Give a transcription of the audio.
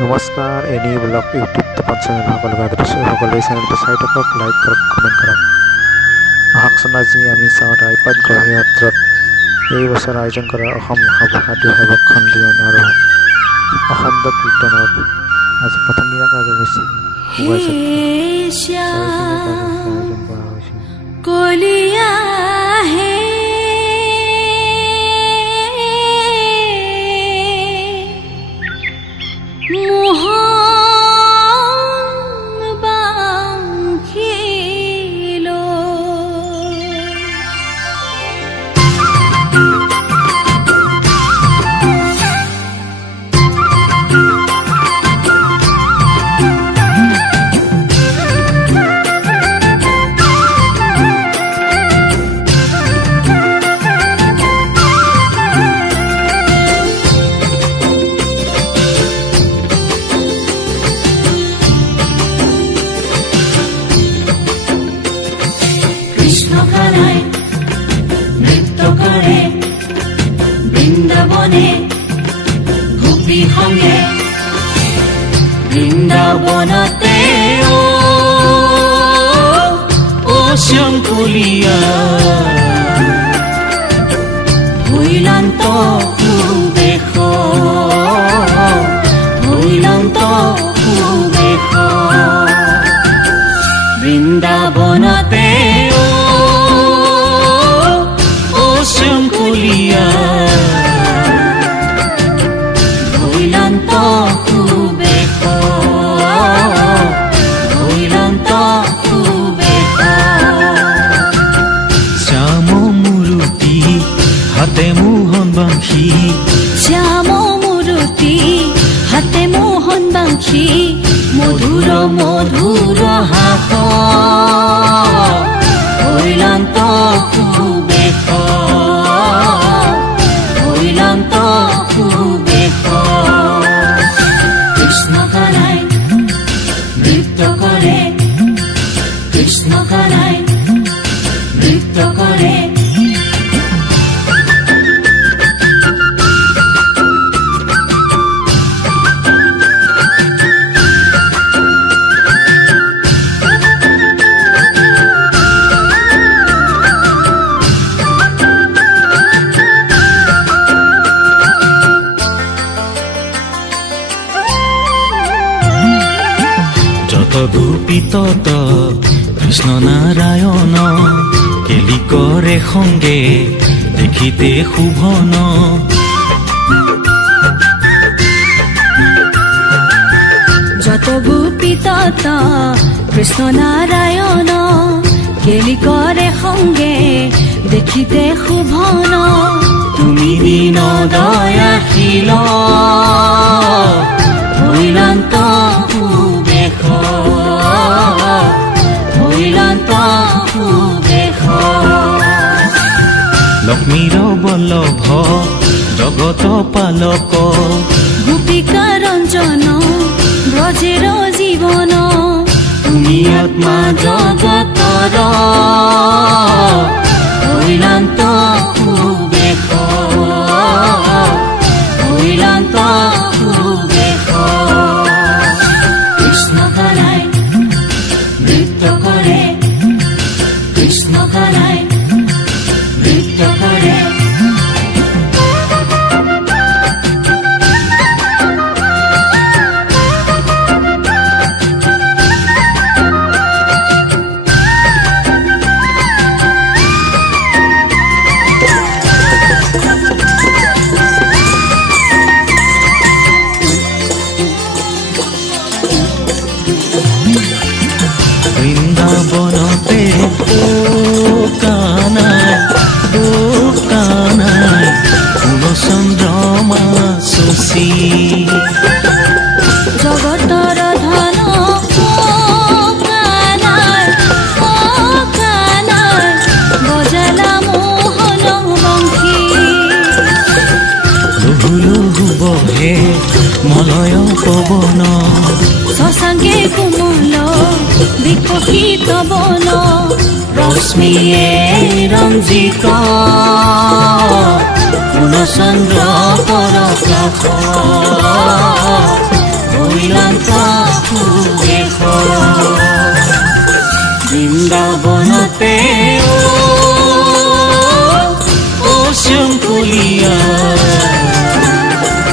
নমস্কাৰ any blog YouTube channel সকলোকে আদৰিছোঁ। সকলোৱে চেনেলটো চাই থাকক, লাইক কৰক, কমেণ্ট কৰক। আহকচোন আজি আমি চাওঁ ৰাইপাট গঢ়ি সত্ৰত এই বছৰ আয়োজন কৰা অসম মহাপুৰুষ সেৱক খণ্ডীয়ন আৰু অখণ্ড কীৰ্তনৰ আজি প্ৰথম দিনা কাৰ্যসূচী আয়োজন কৰা হৈছে। নৃত্য কৰে বৃন্দাবনে গোপী সংগে বৃন্দাবনতে ও শংকুলিয়া ভৈলান্ত সুবেশ ভৈলান্ত সুবেশ বৃন্দাবনতে শংকুলিয়া ভৈলান্ত সুবেশ ভৈলান্ত সুবেশ শ্যাম মূৰুতি হাতে মোহন বাংশী শ্যাম মূৰুতি হাতে মোহন বাংশী মধুৰ মধুৰ হাস ভৈলান্ত সুবেশ ভৈলান্ত সুবেশ কৃষ্ণ কানাই নৃত্য কৰে কৃষ্ণ কানাই নৃত্য কৰে গোপীত কৃষ্ণ নাৰায়ণ কেলি কৰে সংগে দেখিতে শুভন যত গোপী তত কৃষ্ণ নারায়ণ কেলি করে সঙ্গে দেখিতে শুভন তুমি দীন দয়াশীল ভৈলান্ত সুবেশ ভৈলান্ত সুবেশ লক্ষ্মীৰ বল্লভ জগত পালক গোপিকা ৰঞ্জন ব্ৰজেৰ জীৱন তুমি আত্মা জগতৰ ভৈলান্ত সুবেশ ভৈলান্ত সুবেশ কৃষ্ণ কানাই নৃত্য কৰে কৃষ্ণ কানাই নৃত্য কৰে বৃন্দাবনতে ও কানাই পূৰ্ণচন্দ্ৰমা শশী জগতৰ ধন কানাই বজালা মোহন বংশী লহু লহু বহে মলয় পৱন শশাঙ্কে কোমল বিকশিত বন ৰশ্মিয়ে ৰঞ্জিত পূৰ্ণচন্দ্ৰ পৰকাশ বৃন্দাবনতে